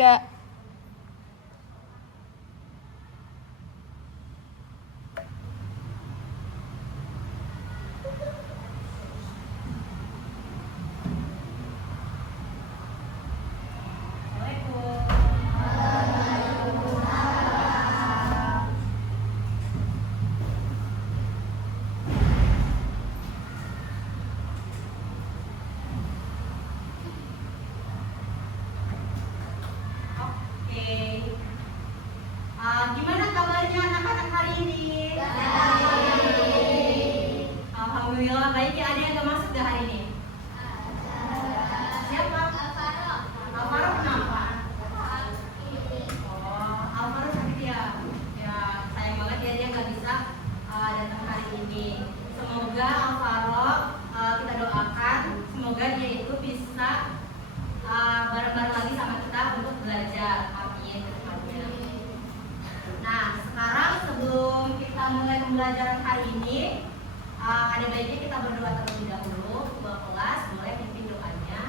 Kak. Gimana kabarnya anak-anak hari ini? Alhamdulillah baik ya. Ada yang gak masuk gak hari ini? Siapa? Alvaro kenapa? Alvaro sakit ya? Ya sayang banget ya dia gak bisa datang hari ini. Semoga Alvaro kita doakan semoga dia itu bisa bareng-bareng lagi sama kita untuk belajar. Amin. Nah, sekarang sebelum kita mulai pembelajaran hari ini, ada baiknya kita berdoa terlebih dahulu. Ketua kelas boleh pimpin doanya.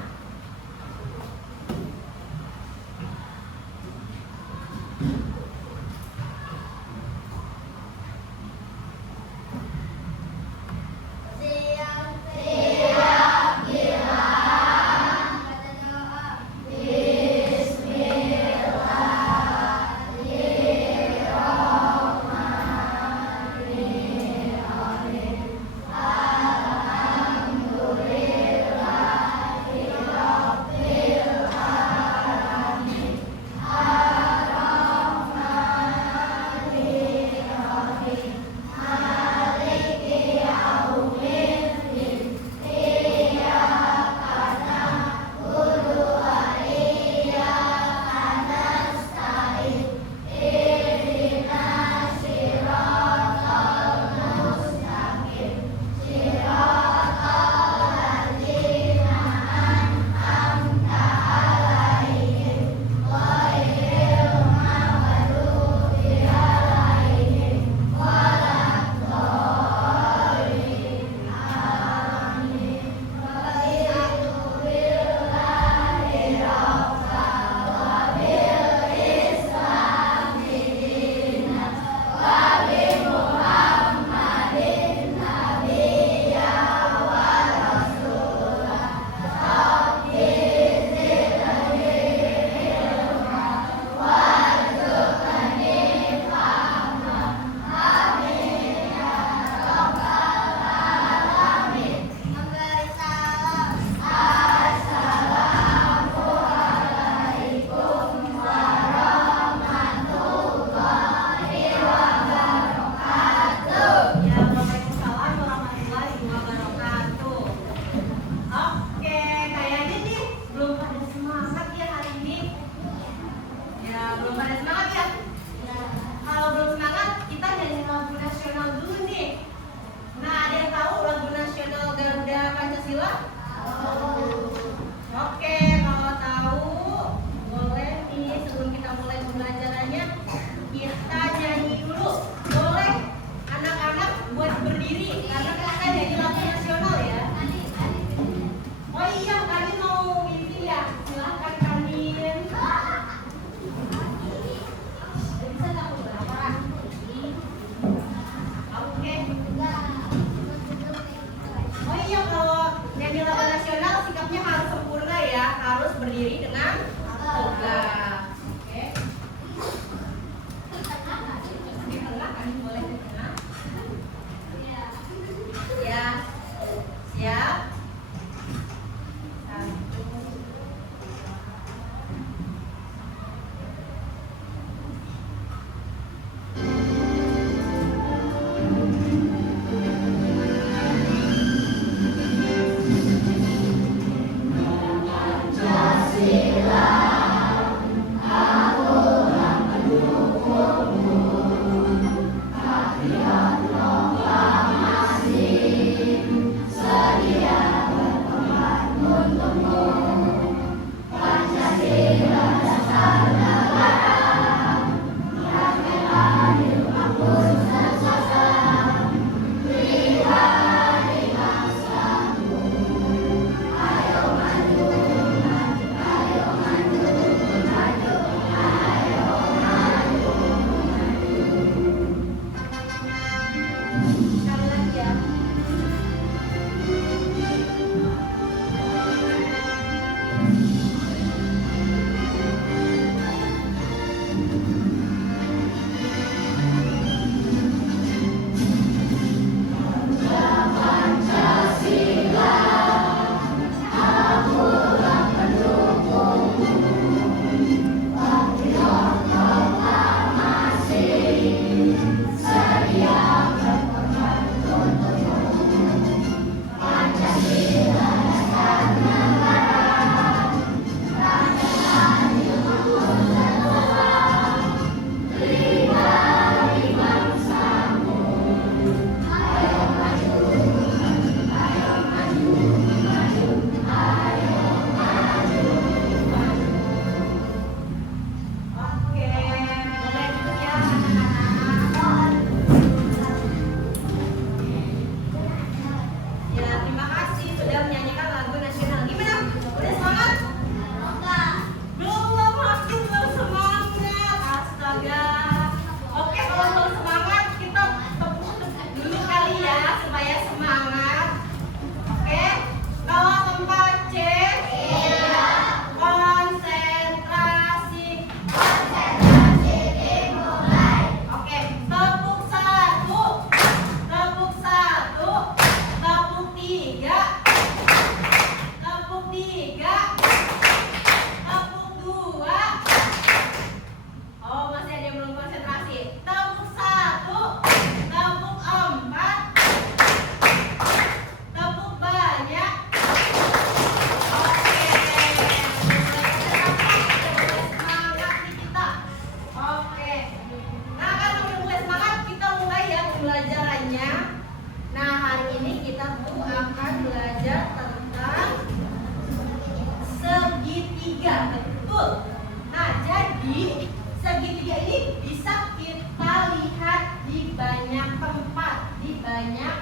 Jadi segitiga ini bisa kita lihat di banyak tempat, di banyak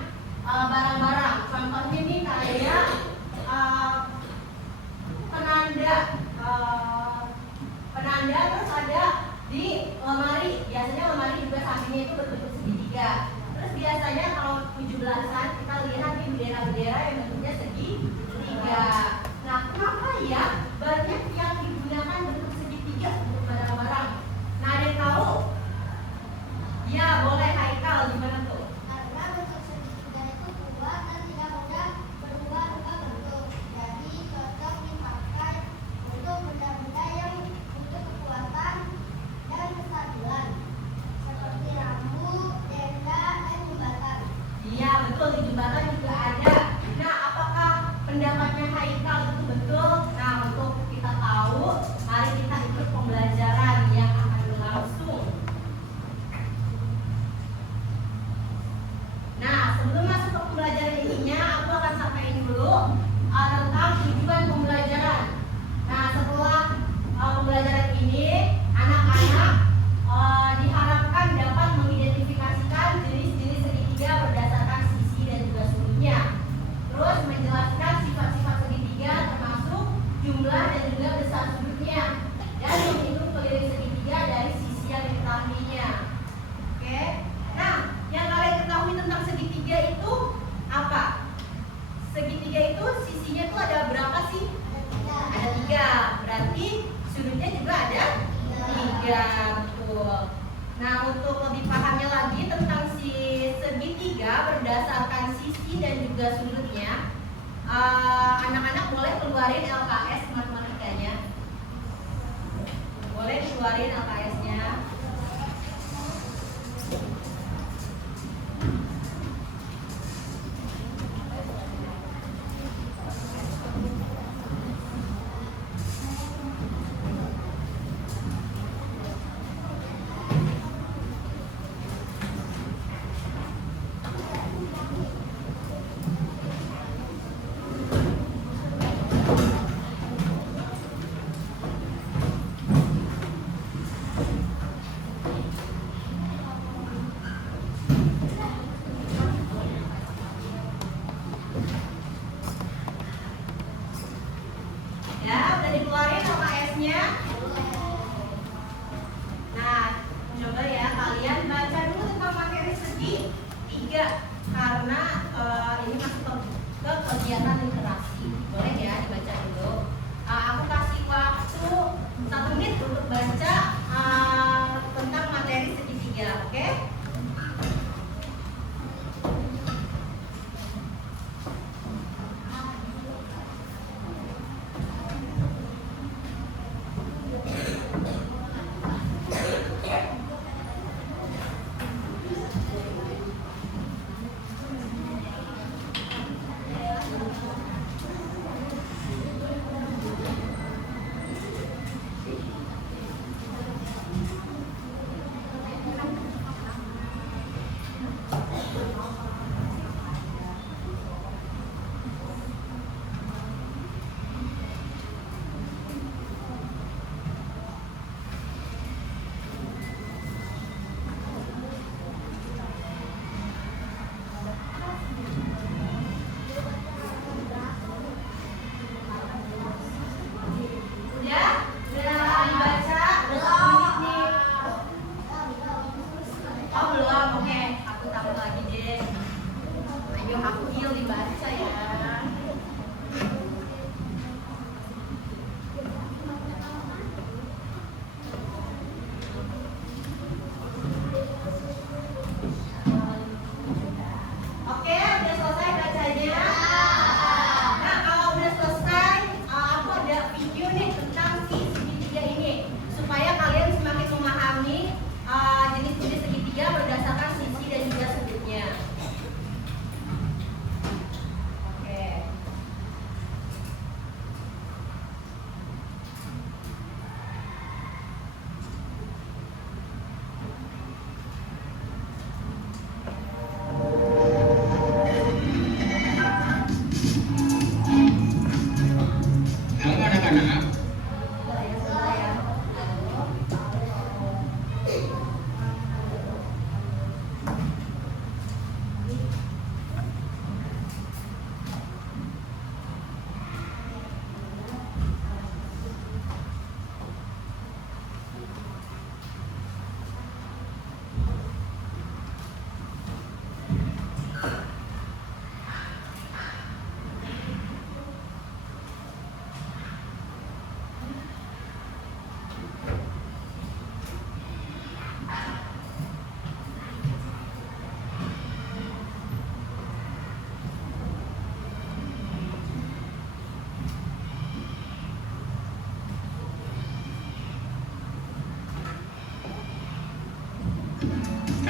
barang-barang. Contohnya nih kayak penanda, terus ada di lemari. Biasanya lemari juga sampingnya itu berbentuk segitiga. Terus biasanya kalau 17-an kita lihat di bendera-bendera yang bentuknya segitiga. Nah, kenapa ya banyak yang digunakan bentuk segitiga untuk barang-barang? Nah, ada yang tahu? Ya, boleh Haikal, gimana tuh? Karena bentuk segitiga itu kuat dan tidak mudah berubah-ubah bentuk. Jadi cocok dipakai untuk benda-benda yang butuh kekuatan dan kestabilan, seperti rambu, tenda, dan jembatan. Iya, betul, di jembatan juga ada. Nah, apakah pendapatnya Haikal itu betul? Nah, untuk kita tahu, mari kita ikut pembelajaran yang akan berlangsung. Nah, sebelum masuk ke pembelajaran ininya, aku akan sampaikan dulu tentang tujuan pembelajaran. Nah, setelah pembelajaran ini, anak-anak diharapkan dapat mengidentifikasikan jenis-jenis segitiga berdasarkan sisi dan juga sudutnya. Terus menjelaskan sifat-sifat segitiga termasuk jumlah dan juga besar sudutnya, dan menghitung keliling segitiga dari sisi yang diketahuinya. Oke. Nah, yang kalian ketahui tentang segitiga itu apa? Segitiga itu sisinya tuh ada berapa sih? Ada 3. Berarti sudutnya juga ada 3. Betul. Nah, untuk lebih pahamnya lagi tentang si segitiga berdasarkan sisi dan juga sudutnya, anak-anak boleh keluarin LKS matematikanya. Boleh keluarin LKS-nya. Ya, udah dikeluarin LKS-nya. Nah, coba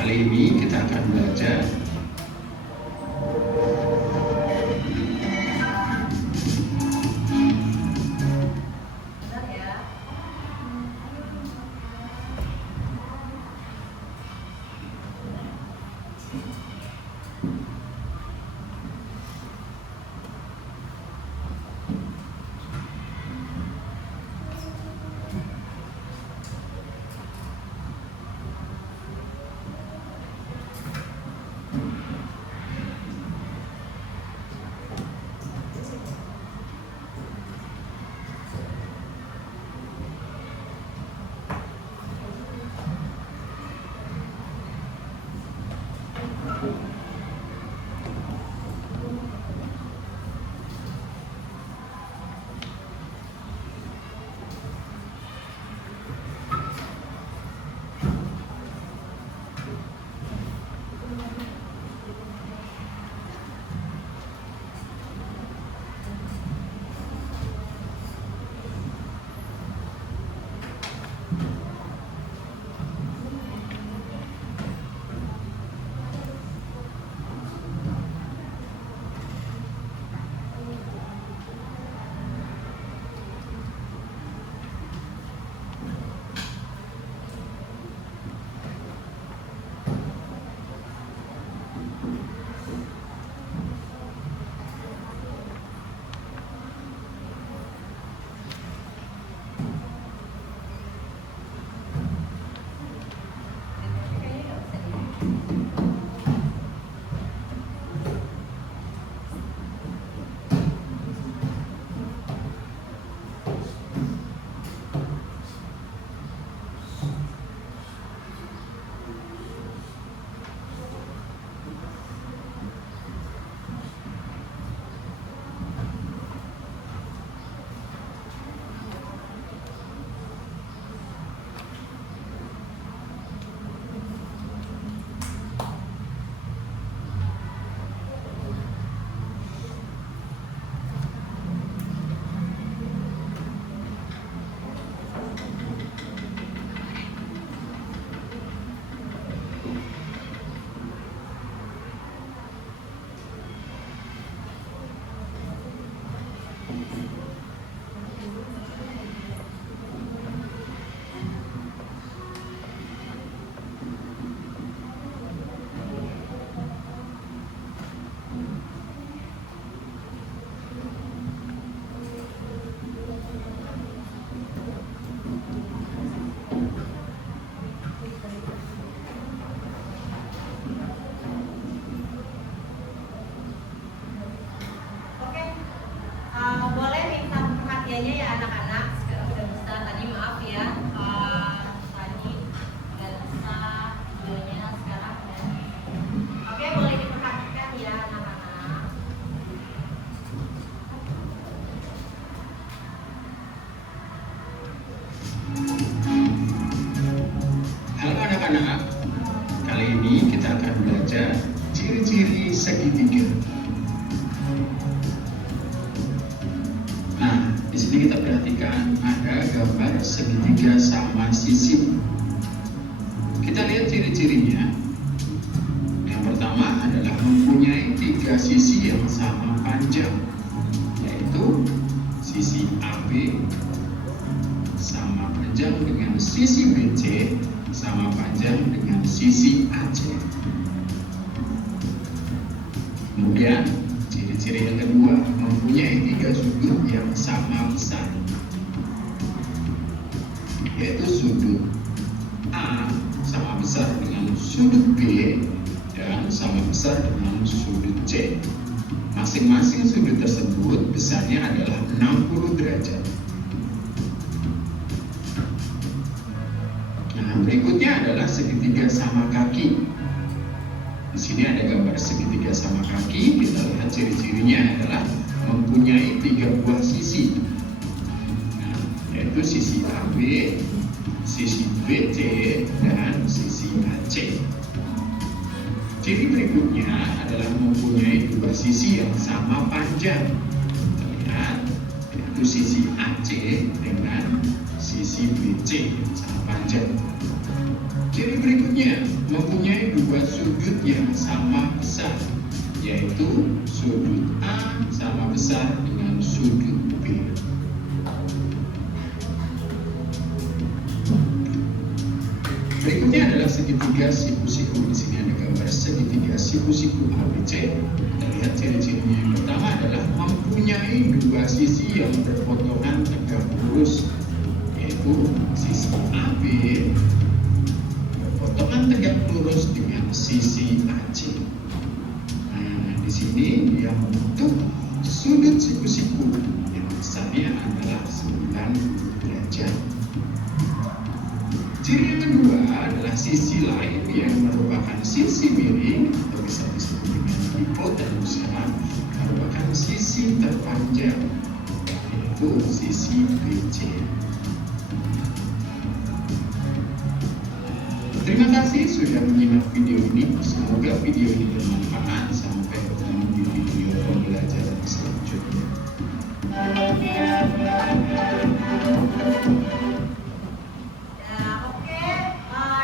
Kali ini kita akan belajar Bentar ya. Oke, boleh minta perhatiannya ya anak-anak. Sekarang udah bisa. Tadi maaf ya, tadi nggak bisa videonya sekarang ya. Oke, boleh diperhatikan ya anak-anak. Halo anak-anak, kali ini kita akan belajar ciri-ciri segitiga. Nah, di sini kita perhatikan ada gambar segitiga sama sisi. Kita lihat ciri-cirinya. Yang pertama adalah mempunyai 3 sisi yang sama panjang, yaitu sisi AB sama panjang dengan sisi BC sama panjang dengan sisi AC. Kemudian ciri-ciri yang kedua, mempunyai 3 sudut yang sama besar, yaitu sudut A sama besar dengan sudut B dan sama besar dengan sudut C. Masing-masing sudut tersebut besarnya adalah 60 derajat. Nah, berikutnya adalah segitiga sama kaki. Di sini ada gambar segitiga sama kaki. Kita lihat ciri-cirinya adalah mempunyai 3 buah sisi, nah, yaitu sisi AB, sisi BC, dan sisi AC. Ciri berikutnya adalah mempunyai 2 sisi yang sama panjang. Kita lihat, yaitu sisi AC dengan sisi BC yang sama panjang. Ciri berikutnya mempunyai 2 sudut yang sama besar, yaitu sudut A sama besar dengan sudut B. Berikutnya adalah segitiga siku-siku. Di sini ada gambar segitiga siku-siku ABC. Kita lihat ciri-cirinya. Yang pertama adalah mempunyai dua sisi yang berpotongan tegak lurus, yaitu sisi AB berpotongan tegak lurus dengan sisi AC. Nah, di sini dia membentuk sudut siku-siku yang besarnya adalah 90 derajat. Ciri yang kedua adalah sisi lain yang merupakan sisi miring atau bisa disebut dengan hipotenusa, merupakan sisi terpanjang, yaitu sisi BC. Terima kasih sudah menyimak video ini. Semoga video ini bermanfaat. Sampai ketemu di video pembelajaran selanjutnya.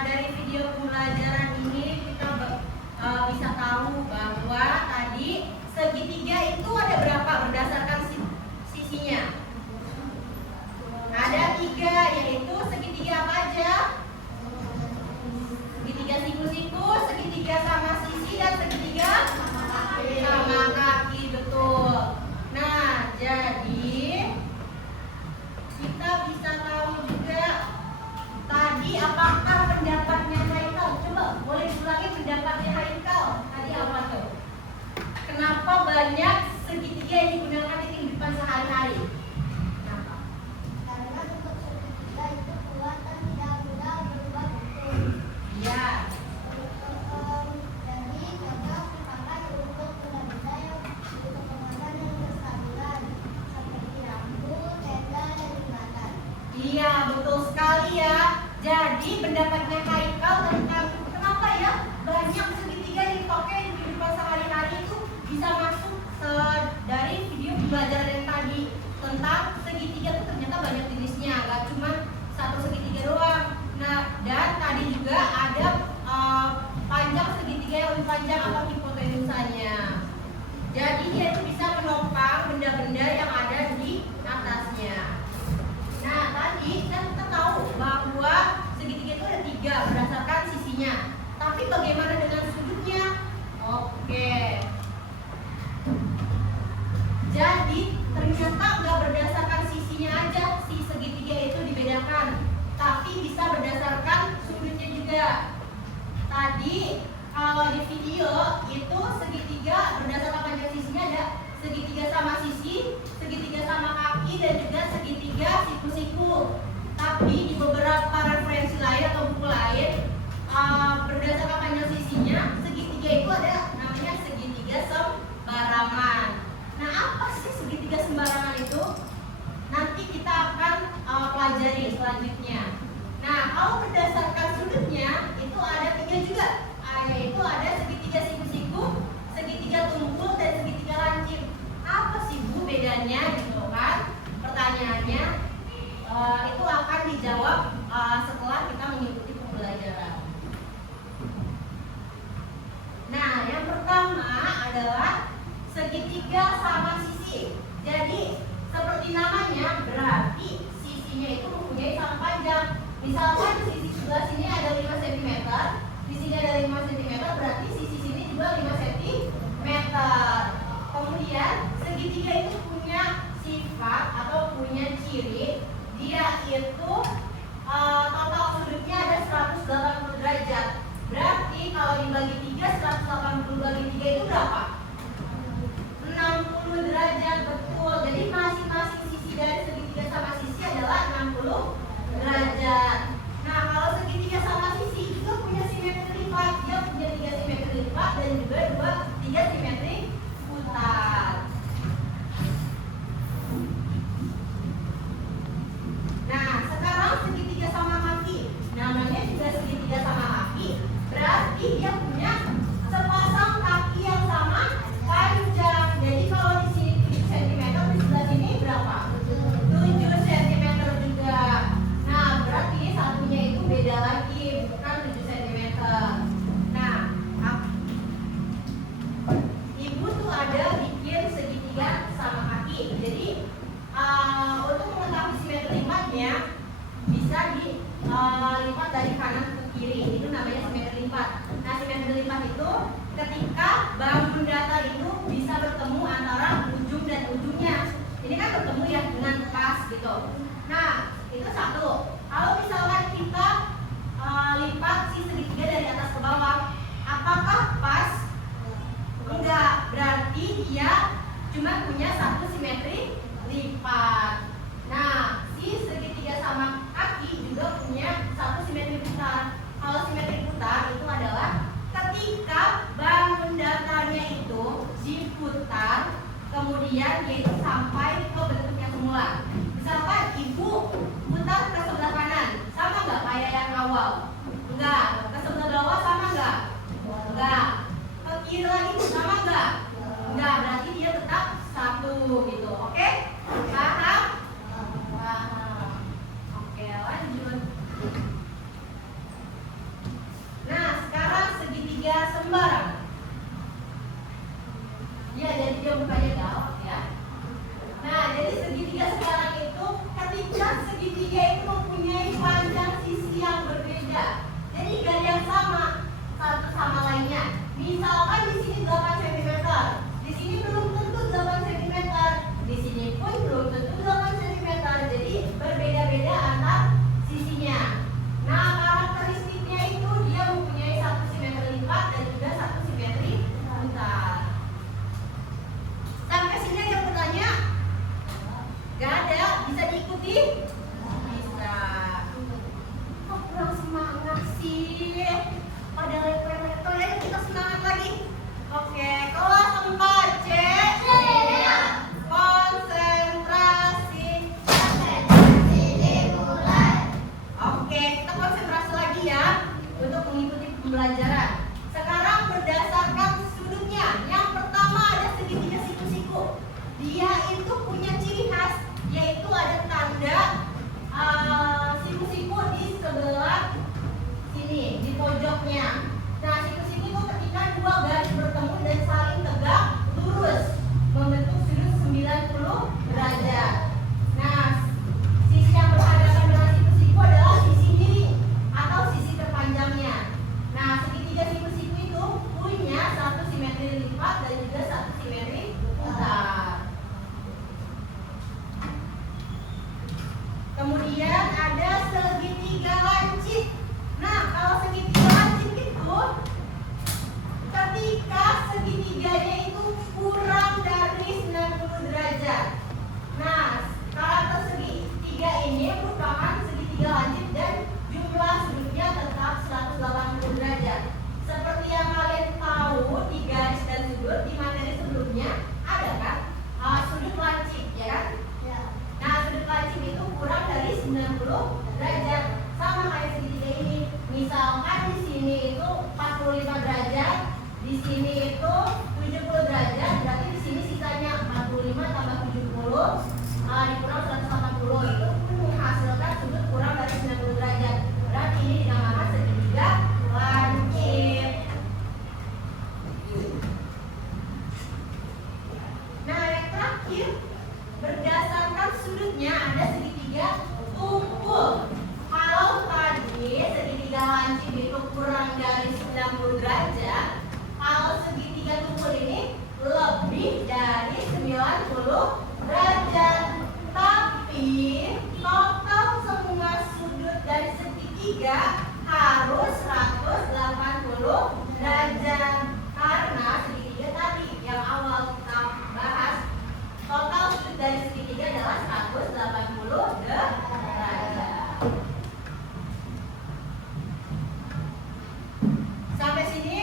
Dari video pembelajaran ini kita bisa tahu bahwa tadi segitiga itu ada berapa berdasarkan sisinya. Ada 3, yaitu segitiga apa aja? Segitiga siku-siku, segitiga sama sisi, dan segitiga sama kaki, betul. Nah, jadi kita bisa tahu juga tadi apakah pendapatnya Haikal? Coba boleh diulangi pendapatnya Haikal. Tadi apa tuh? Kenapa banyak segitiga yang digunakan di kehidupan sehari-hari? Kenapa? Karena untuk segitiga itu kuat dan tidak mudah berubah bentuk. Iya. Jadi cocok dipakai untuk benda-benda yang butuh penguatan dan kestabilan, seperti rambut, tenda, dan jembatan. Iya, betul sekali ya. Jadi pendapatnya Haikal tentang kenapa ya banyak segitiga yang dipakai di kehidupan sehari-hari itu bisa masuk dari video pembelajaran yang tadi tentang segitiga itu ternyata banyak jenisnya, nggak cuma satu segitiga doang. Nah, dan tadi juga ada panjang segitiga yang lebih panjang atau hipotenusanya. Jadi dia itu bisa menopang benda-benda yang ada di atasnya. Nah, tadi kan kita tahu bahwa segitiga itu ada 3 berdasarkan sisinya. Tapi bagaimana dengan sudutnya? Oke. Jadi ternyata nggak berdasarkan sisinya aja si segitiga itu dibedakan, tapi bisa berdasarkan sudutnya juga. Tadi kalau di video itu segitiga berdasarkan panjang sisinya ada segitiga sama sisi, segitiga sama kaki, dan juga segitiga siku-siku. Tapi di beberapa referensi lain atau buku lain berdasarkan panjang sisinya segitiga itu ada namanya segitiga sembarangan. Nah, apa sih segitiga sembarangan itu? Nanti kita akan pelajari selanjutnya. Nah, kalau berdasarkan sudutnya itu ada 3 juga, yaitu ada segitiga siku-siku, segitiga tumpul, dan segitiga lancip. Apa sih Bu bedanya gitu kan? Pertanyaannya itu akan dijawab setelah kita mengikuti pembelajaran. Nah, yang pertama adalah segitiga sama sisi. Jadi seperti namanya berarti sisinya itu mempunyai sama panjang. Misalkan sisi sebelah sini ada 5 cm, di sini ada 5 cm, berarti sisi sini juga 5 cm. Kemudian segitiga itu punya sifat atau punya ciri, dia itu total sudutnya ada 180 derajat. Berarti kalau dibagi 3, 180 bagi 3 itu berapa? 60 derajat, betul. Jadi masing-masing sisi dari segitiga sama sisi adalah 60 derajat. Nah, kalau segitiga sama sisi juga punya simetri lipat. Dia punya 3 simetri lipat dan juga 3 simetri putar. Nah, sekarang segitiga sama kaki lipat dari kanan ke kiri. Itu namanya simetri lipat. Nah, simetri lipat itu ketika bangun datar itu bisa bertemu antara ujung dan ujungnya. Ini kan bertemu ya dengan pas gitu. Nah, itu satu. Kalau misalkan kita lipat si segitiga dari atas ke bawah, apakah pas? Enggak, berarti dia cuma punya satu simetri lipat. Nah, si segitiga sama kaki juga punya satu simetri putar. Kalau simetri putar itu adalah ketika bangun datarnya itu diputar, kemudian yaitu sampai ke bentuknya semula. Misalkan ibu putar ke sebelah kanan, sama nggak kayak yang awal? Enggak. Ke sebelah bawah sama nggak? Enggak. Ke kiri lagi sama nggak? Enggak. Berarti dia tetap satu gitu. Oke? Paham? Paham. Oke, lanjut. Nah, sekarang segitiga sembarang. Ya, jadi dia mukanya galak ya. Nah, jadi segitiga sekarang itu ketika segitiga itu mempunyai panjang sisi yang berbeda. Jadi gak ada yang sama satu sama lainnya. Misalkan di sini 8 cm, di sini belum tentu 8 cm, di sini pun belum tentu 8 cm. Jadi berbeda-beda antar sisinya. Nah, karakteristiknya itu dia mempunyai satu simetri lipat dan juga satu simetri putar. Sampai sini ada yang bertanya? Gak ada? Bisa diikuti? Bisa. Kok kurang semangat sih? Pada letter-letter ya, kita semangat lagi. Oke, kelas 4 C. Konsentrasi. dimulai. Oke, kita konsentrasi lagi ya untuk mengikuti pembelajaran. Sekarang berdasarkan sudutnya. Yang pertama ada segitiga siku-siku. Dia itu punya ciri khas, yaitu ada tanda siku-siku di sebelah sini, di pojoknya. Nah, siku-siku itu ketika dua garis bertemu dan saling tegak lurus membentuk sudut 90 derajat. Nah, sisi yang berhadapan dengan siku-siku adalah sisi kiri atau sisi terpanjangnya. Nah, segitiga siku-siku itu punya satu simetri lipat dan juga satu simetri putar. Kemudian ada segitiga lancip. Nah, kalau segitiga lancip itu ketika segitiganya itu kurang dari 90 derajat. Nah, karakter segitiga ini merupakan segitiga lancip dan jumlah sudutnya tetap 180 derajat. Seperti yang kalian tahu di garis dan sudut di materi sebelumnya ada kan sudut lancip, ya kan? Ya. Nah, sudut lancip itu kurang dari 90 derajat, sama kayak segitiga ini. Misalkan di sini itu 45 derajat, di sini itu 70 derajat, berarti di sini sisanya 45 tambah 70 dikurang 180 itu menghasilkan sudut kurang dari 90 derajat. Berarti ini dinamakan segitiga lancip. Nah, yang terakhir berdasarkan sudutnya ada segitiga tumpul. Kalau tadi segitiga lancip itu kurang dari 90 derajat, kalau segitiga tumpul ini lebih dari 90 derajat. Tapi total semua sudut dari segitiga harus 180 derajat. Karena segitiga tadi yang awal kita bahas, total sudut dari segitiga adalah 180 derajat. Sampai sini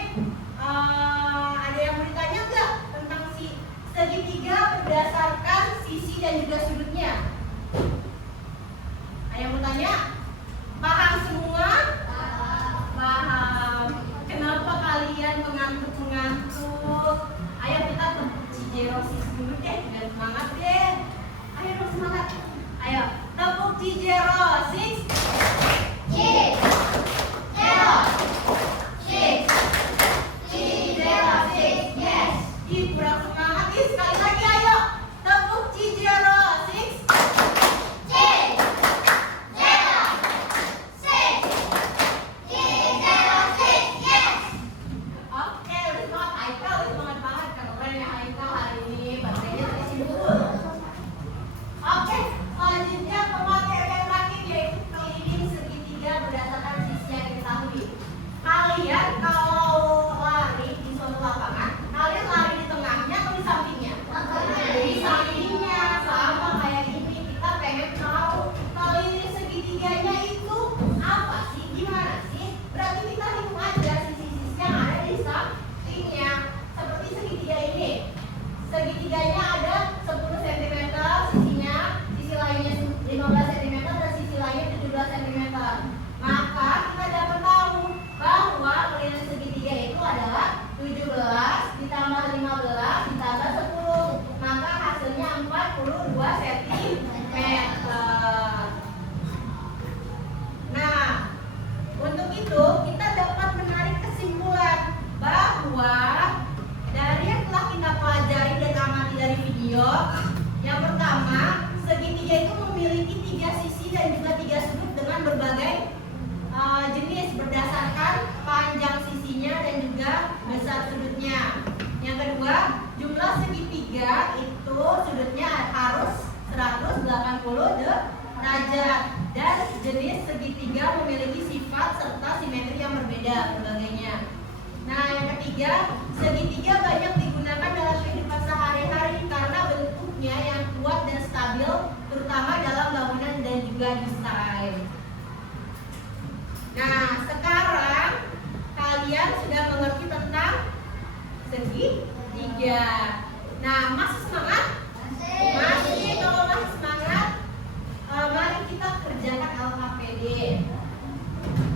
Segitiga banyak digunakan dalam kehidupan sehari-hari karena bentuknya yang kuat dan stabil, terutama dalam bangunan dan juga desain. Nah, sekarang kalian sudah mengerti tentang segitiga. Nah, masih semangat? Masih. Kalau masih semangat, mari kita kerjakan LKPD.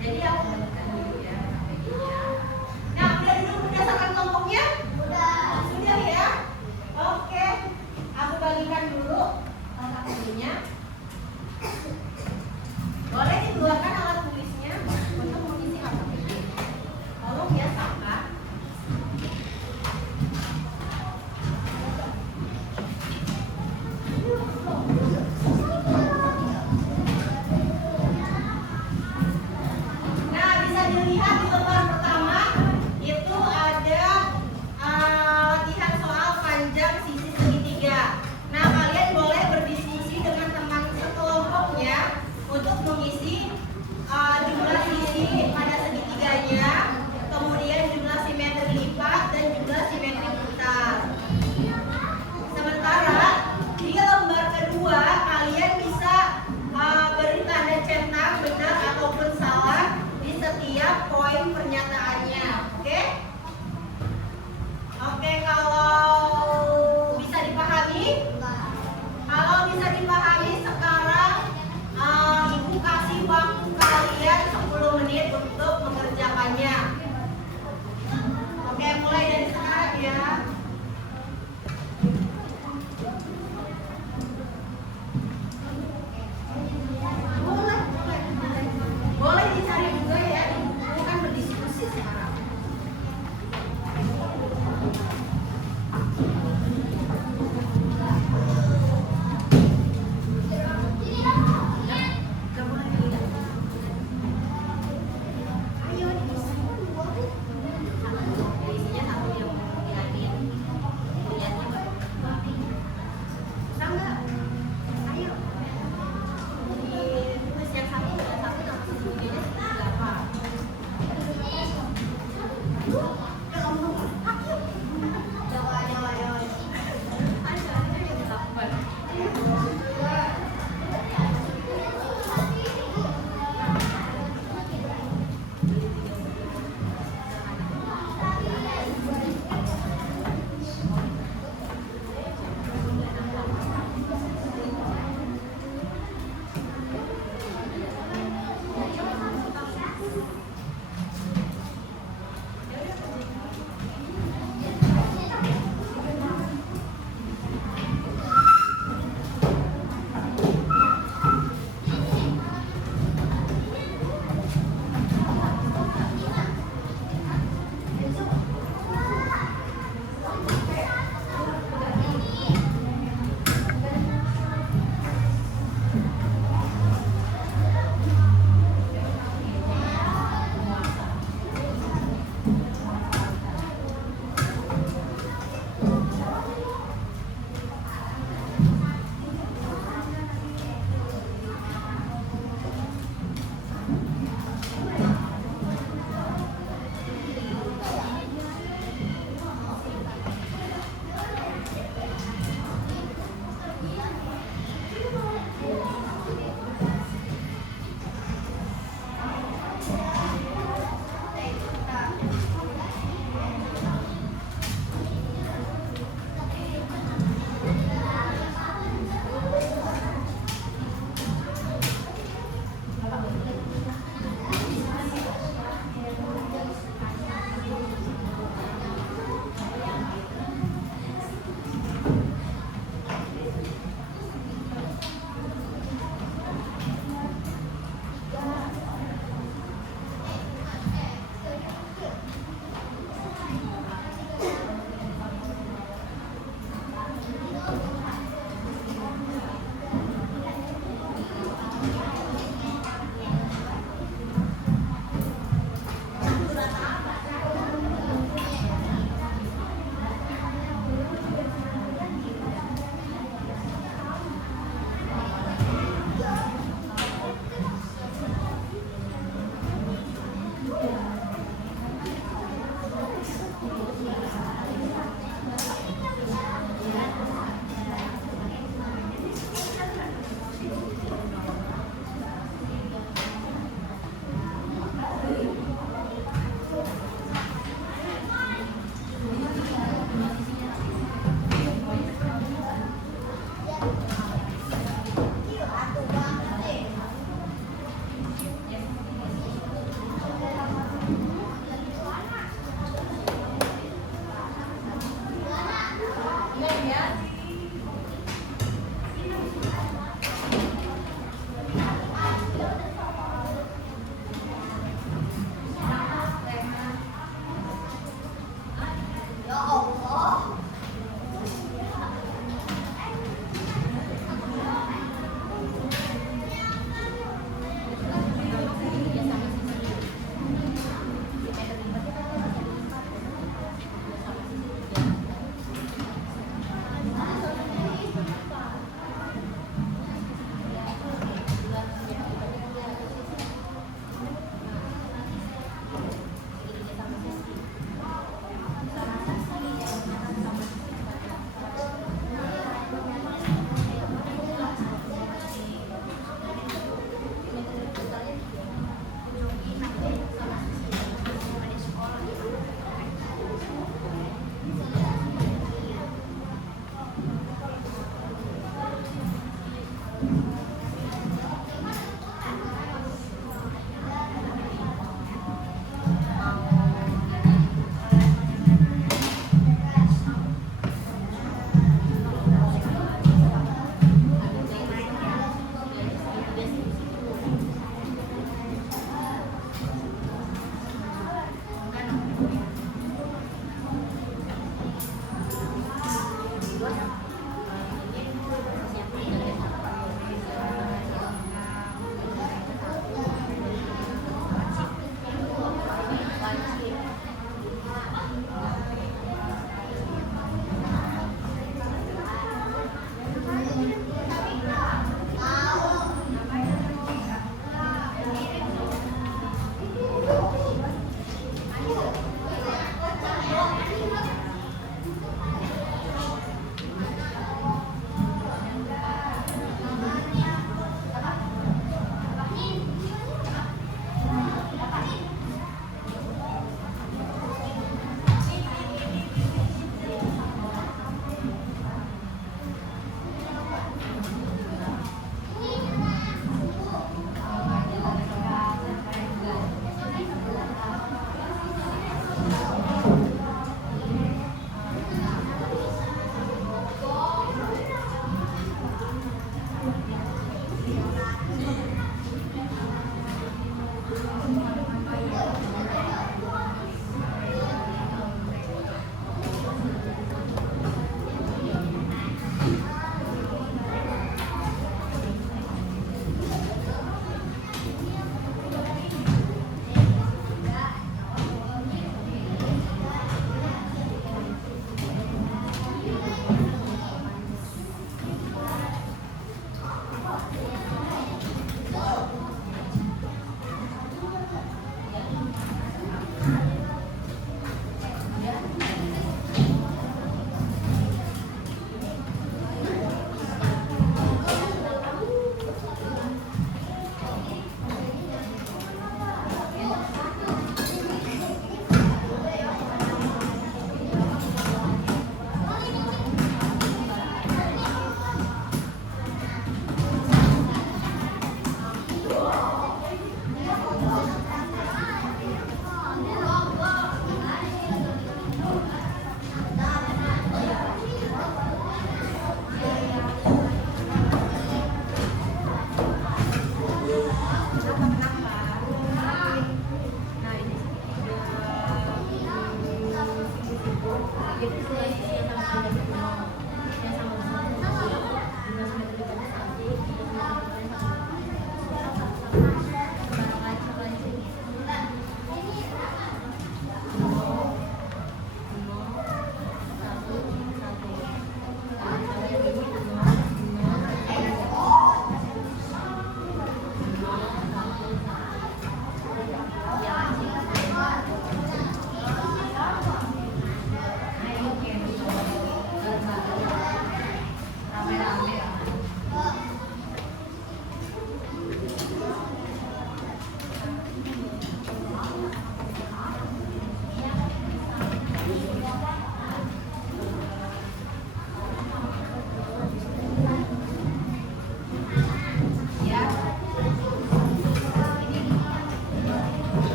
Jadi aku bagikan dulu ya LKPD-nya. Nah, udah duduk berdasarkan kelompoknya? Sudah ya? Oke. Aku bagikan dulu LKPD-nya. Boleh dikeluarkan alat tulisnya untuk mengisi LKPD. Tolong ya, Saka.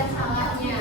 dan salahnya.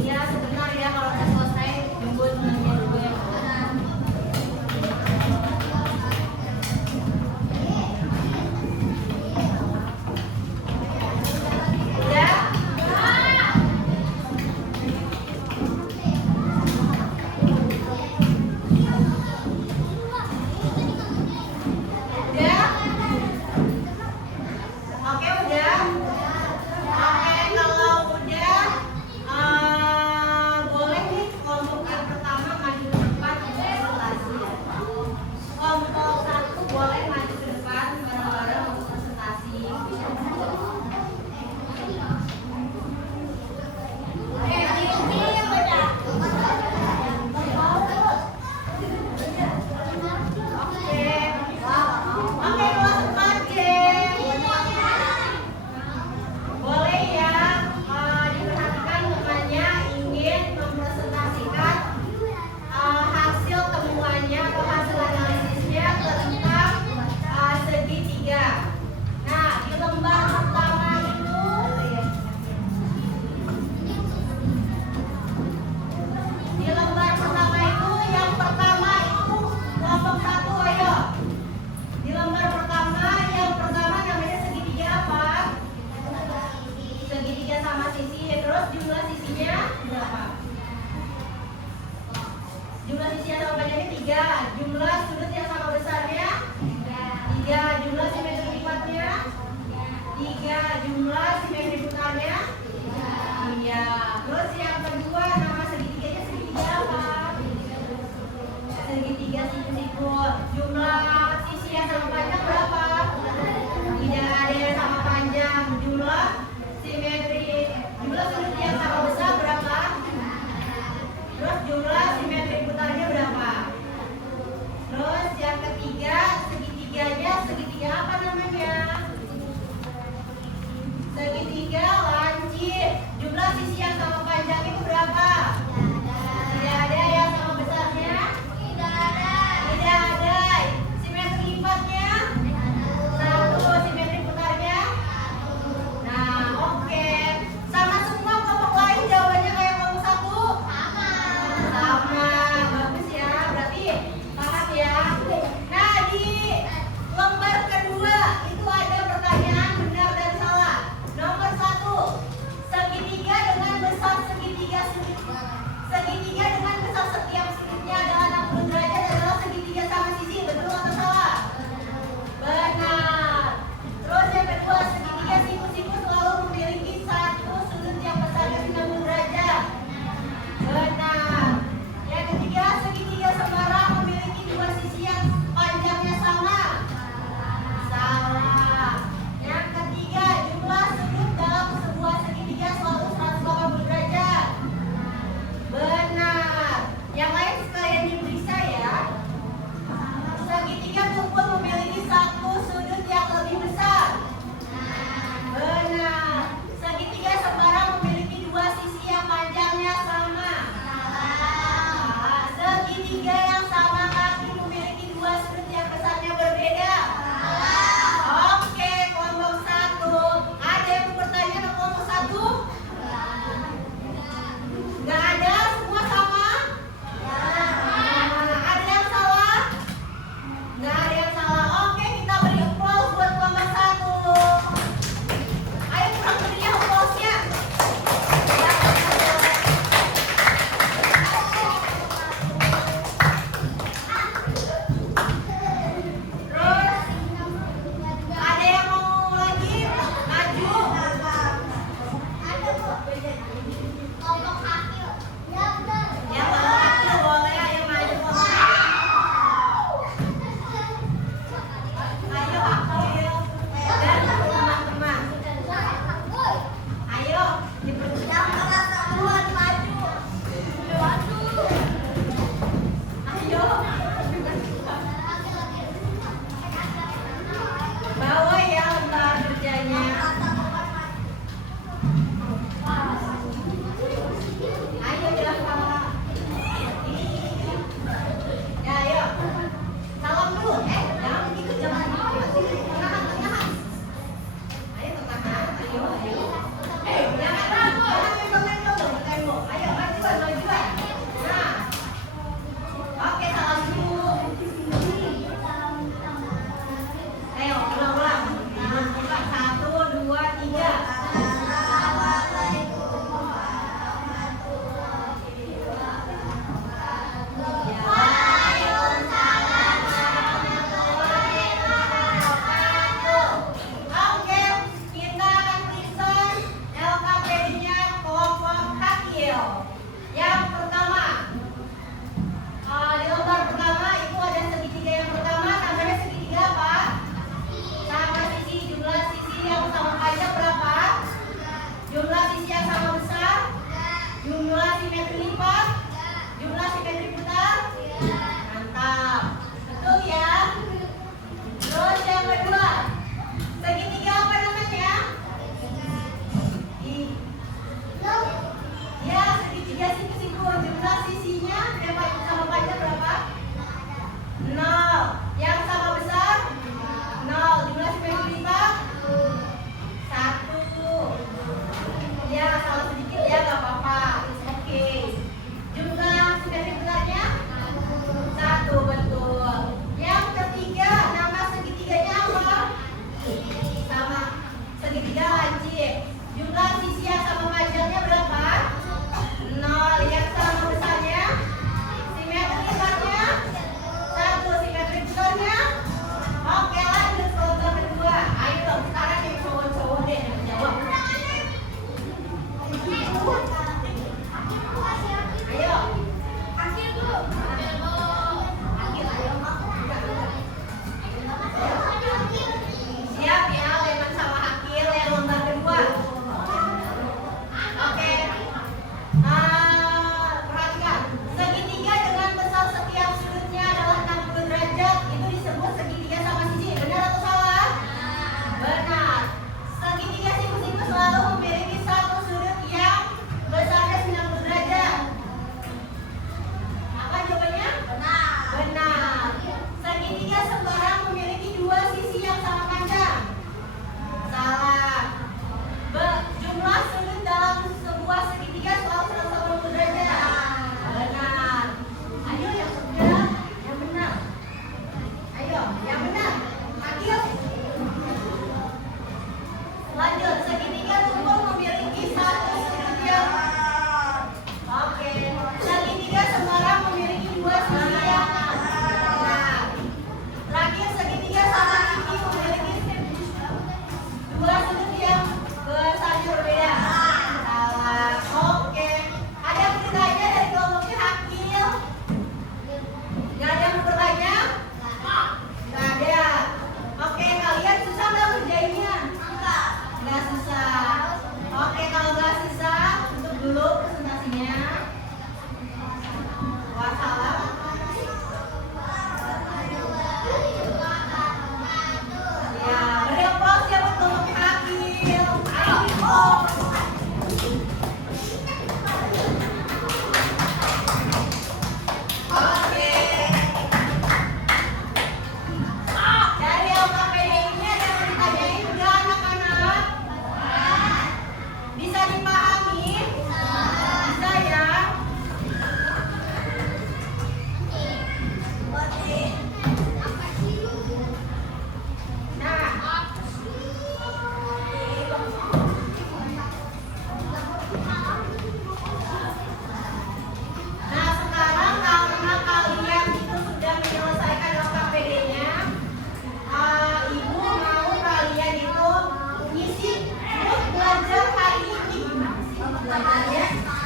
Iya, sebentar ya, kalau udah selesai jemput nanya dulu ya. Udah? Oke, udah? Oke, kalau udah boleh nih kelompok yang pertama maju ke depan untuk presentasi. Kelompok satu boleh maju ke depan bareng-bareng untuk presentasi. Oke, kelas 4 boleh ya, diperhatikan temannya ingin mempresentasikan hasil temuannya atau hasil analisisnya tentang segitiga. Nah, di lembar pertama itu yang pertama itu kelompok satu, ayo. Di lembar pertama yang pertama namanya segitiga apa? Segitiga sama sisi. Terus jumlah sisinya berapa? Jumlah sisi yang sama panjangnya 3. Jumlah sudut yang sama besarnya 3. Jumlah simetri lipatnya 3. Jumlah simetri putarnya 3. Terus yang kedua nama segitiganya segitiga apa? Segitiga siku. Jumlah sisi yang sama panjang berapa? Tidak ada yang sama panjang. Jumlah sudut yang sama besar berapa? Terus jumlah simetri putarnya berapa? Terus yang ketiga, segitiganya segitiga apa namanya? Segitiga lancip. Jumlah sisi yang sama panjangnya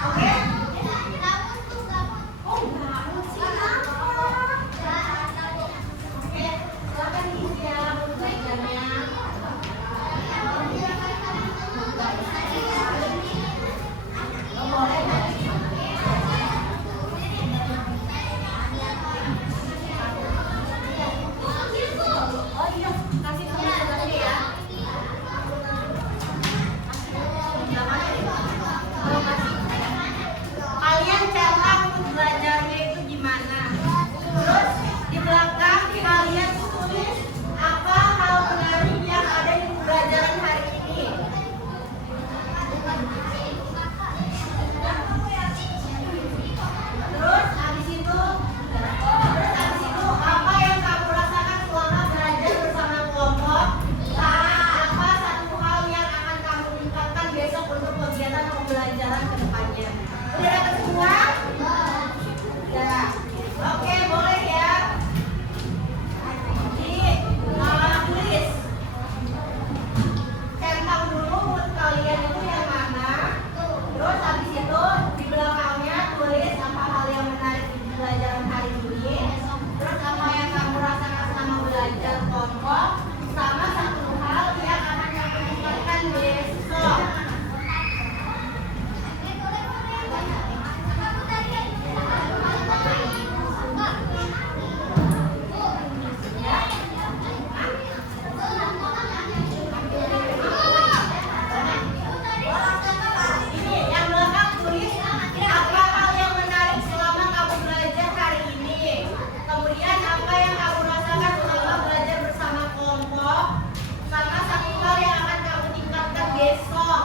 Oke? Gabut tuh, gabut. Oh, gabut sih. Kenapa? Oke, silakan diisi ya buku belajarnya. Oh, boleh ya? Oh iya, kasih teman-temannya ya. Yang mana ini? Oh, kasih. Kalian cetak buku belajarnya itu gimana? Terus di belakang kalian tulis apa hal menarik yang ada di pembelajaran hari ini. Terus habis itu apa yang kamu rasakan selama belajar bersama kelompok? Apa satu hal yang akan kamu tingkatkan besok untuk kegiatan pembelajaran ke depannya? Udah dapat semua? Udah. Oke, boleh ya. Tulis. Centang dulu buat kalian itu yang mana. Terus habis itu di belakangnya tulis apa hal yang menarik di pembelajaran hari ini. Terus apa yang kamu rasakan selama belajar kelompok. Sama satu hal yang akan kamu tingkatkan besok. Ini yang belakang tulis apa hal yang menarik selama kamu belajar hari ini. Kemudian apa yang kamu rasakan selama belajar bersama kelompok. Sama satu hal yang akan kamu tingkatkan besok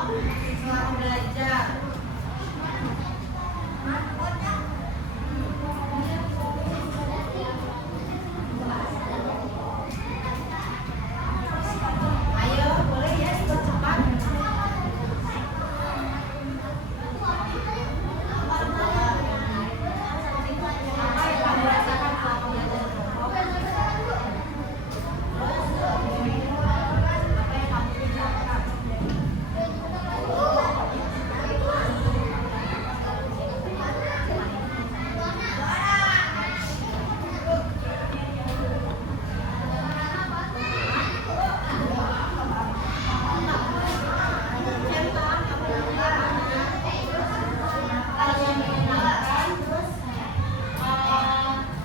selama belajar. Ayo, boleh ya ikut cepat. Apa yang kamu rasakan selama belajar kelompok? Apa yang kamu tingkatkan? Kalian mengenalkan, terus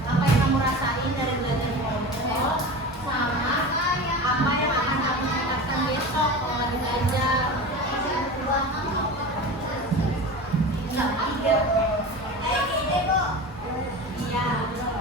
apa yang kamu rasain dari belajar kelompok, sama apa yang akan kamu tingkatkan besok kalau lagi belajar. Nah, iya. Iya. Ya Allah.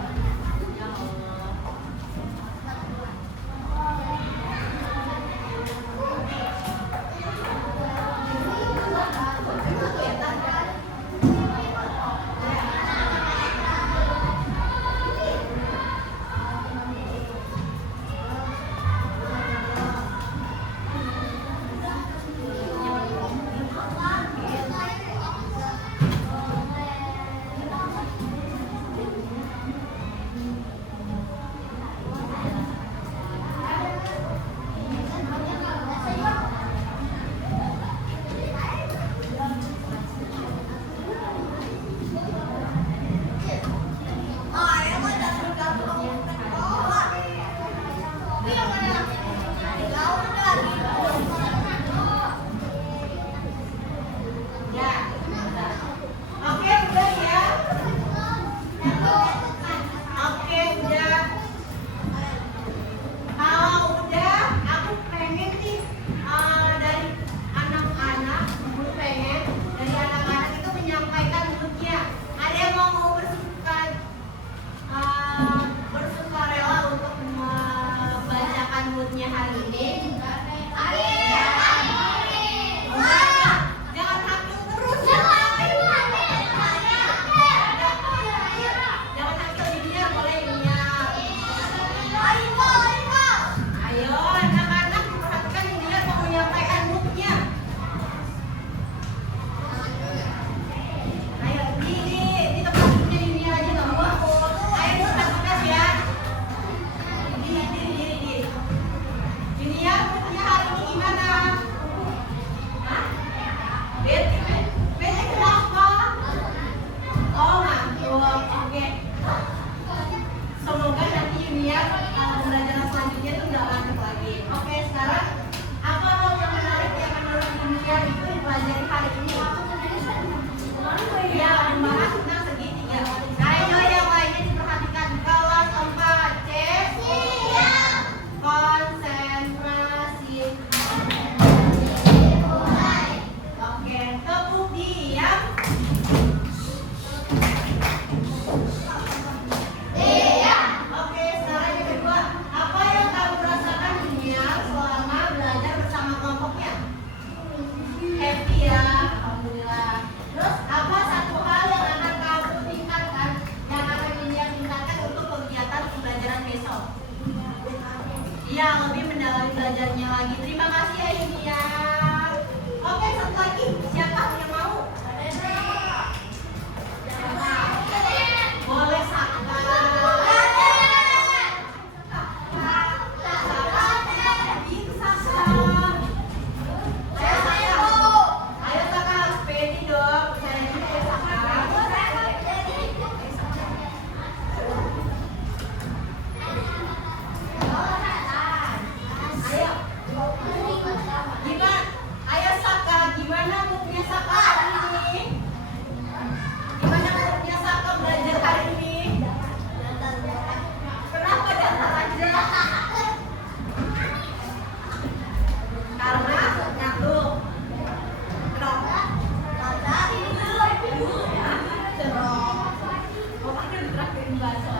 bakso.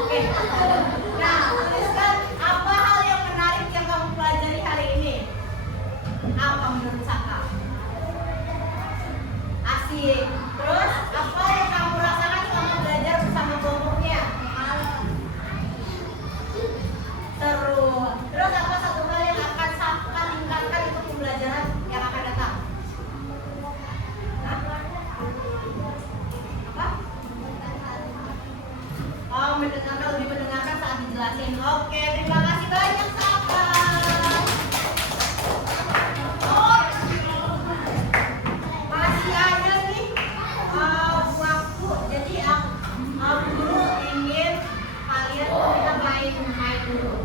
Oke. Nah, tuliskan apa hal yang menarik yang kamu pelajari hari ini. Apa menurut Saka? Asik. Terus apa yang kamu rasakan selama belajar bersama kelompoknya? Seru. Terus apa satu hal yang akan Saka tingkatkan untuk pembelajaran yang akan datang? Hah? Apa? Oh, mendengarkan, lebih mendengarkan saat dijelasin. Oke, terima kasih banyak Saka. Masih ada nih waktu, jadi aku dulu ingin kalian kita main dulu.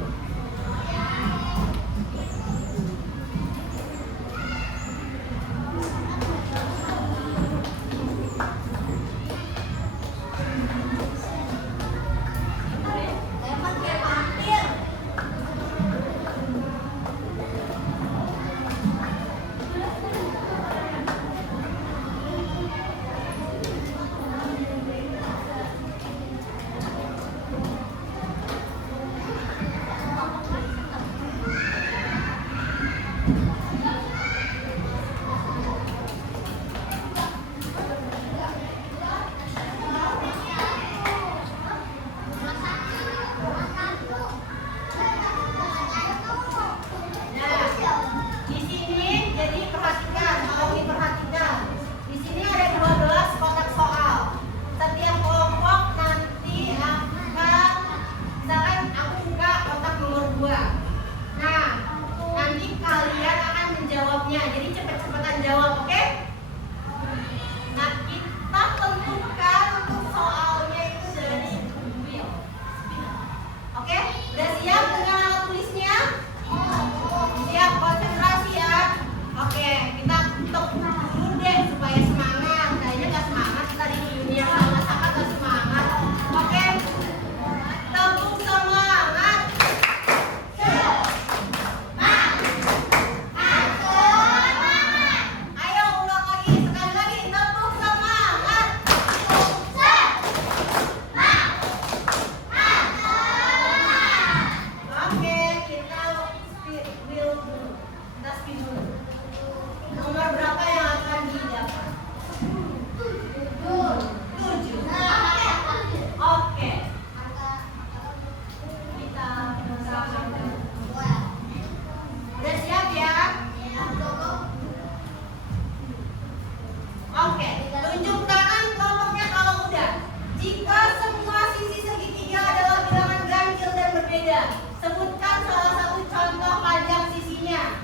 Sebutkan salah satu contoh panjang sisinya.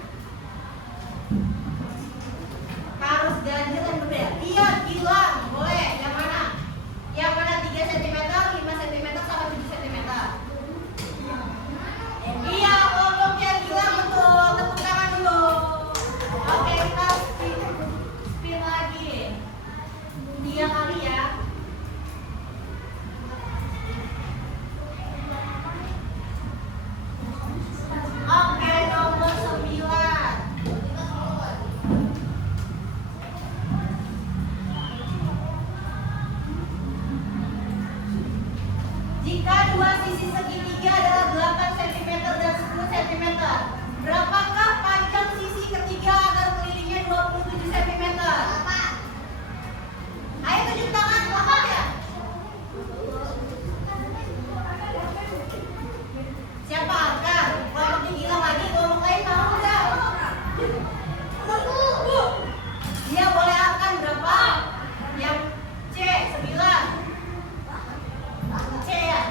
Harus ganjil dan berbeda. Iya, Gilang, boleh. Yang mana? Yang mana 3 cm, 5 cm, sama 7 cm? Iya, kelompoknya Gilang, betul. Tepuk tangan dulu. Oke, kita spin lagi. 3 kali ya. Oke, nomor 9. Jika dua sisi segitiga adalah 8 cm dan 10 cm, berapakah panjang sisi ketiga agar kelilingnya 27 cm? Ayo tunjuk tangan, apa ya? Siapa akan? Kelompok Gilang lagi, kelompok lain tahu nggak? Dia boleh akan berapa? Yang C 9. C ya?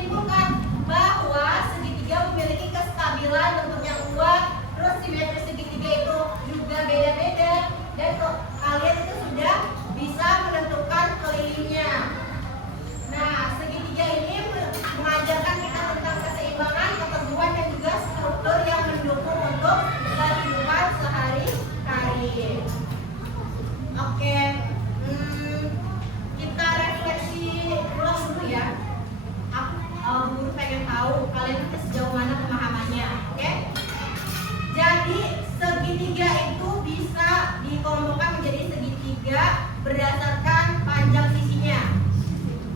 menyimpulkan bahwa segitiga memiliki kestabilan bentuk yang kuat, terus simetri segitiga itu juga beda-beda, dan kalian itu sudah bisa menentukan kelilingnya. Nah, segitiga ini mengajarkan kita tentang keseimbangan, keteguhan, dan juga struktur yang mendukung untuk kehidupan sehari-hari. Oke, kita refleksi ulang dulu ya. Guru pengen tahu kalian itu sejauh mana pemahamannya, oke? Jadi segitiga itu bisa dikelompokkan menjadi segitiga berdasarkan panjang sisinya.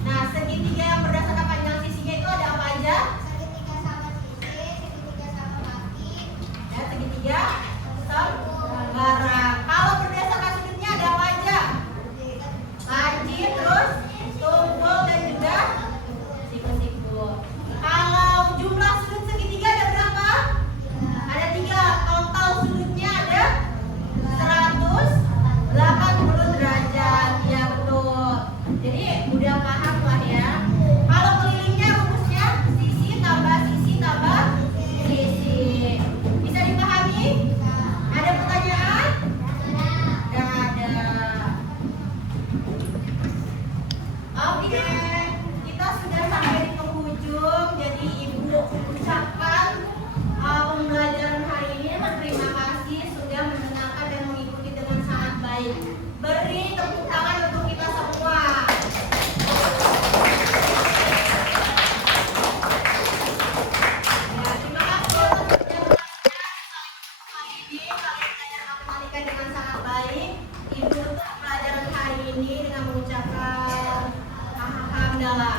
Nah, segitiga yang berdasarkan panjang sisinya itu ada apa aja? Segitiga sama sisi, segitiga sama kaki, Ya, segitiga sembarang. Kalau berdasarkan sudutnya ada apa aja? Lancip, terus tumpul, dan juga siku-siku. Kalau jumlah sudut segitiga ada berapa? Ada 3. Total sudutnya ada 180 derajat. Ya betul. Jadi udah paham lah ya. Kalau kelilingnya rumusnya sisi tambah sisi tambah sisi. Bisa dipahami? Ada pertanyaan? Gak ada. Oke, kita sudah sampai di penghujung. Jadi Ibu ucapkan pembelajaran hari ini. Terima kasih sudah mendengarkan dan mengikuti dengan sangat baik. Beri tepuk tangan untuk kita semua. Ya, terima kasih untuk hari ini. Kalian belajar matematika dengan sangat baik. Ibu tutup pelajaran hari ini dengan mengucapkan alhamdulillah.